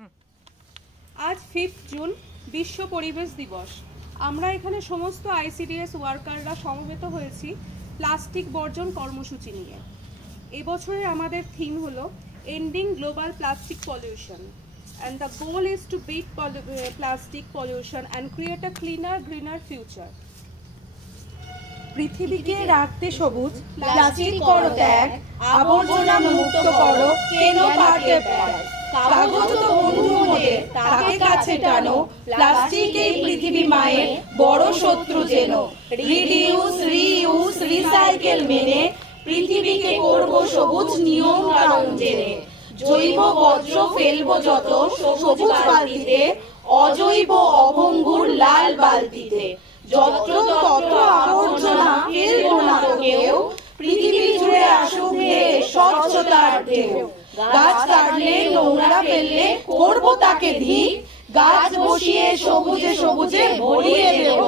আজ 5 জুন বিশ্ব পরিবেশ দিবস। আমরা এখানে সমস্ত আইসিডিএস ওয়ার্কাররা সমবেত হয়েছি প্লাস্টিক বর্জন কর্মসূচি নিয়ে। এবছরের আমাদের থিম হলো ending global plastic pollution, and the goal is to beat plastic pollution and create a cleaner, greener future. পৃথিবীকে রাখতে সবুজ, প্লাস্টিক করো ত্যাগ, আবর্জনা মুক্ত করো, কেন কাঠের ব্যাগ। কাগজ তো বন্ধু মোদের, তাকে কাছে টানো, প্লাস্টিক এই পৃথিবী মায়ের বড় শত্রু যেন। রিডিউস, রিইউজ, রিসাইকেল মেনে পৃথিবীকে করব সবুজ, নিয়ম কানুন জেনে। জৈব বর্জ্য ফেলবো যত সবুজ বালতিতে, অজৈব অভঙ্গুর লাল বালতিতে। যত্র তত্র আবর্জনা ফেলবো না তো কেউ, পৃথিবী জুড়ে আসুক স্বচ্ছতার ঢেউ। গাছ কাটলে নোংরা ফেললে করবো তাকে ধিক, গাছ বসিয়ে সবুজে সবুজে ভরিয়ে দেব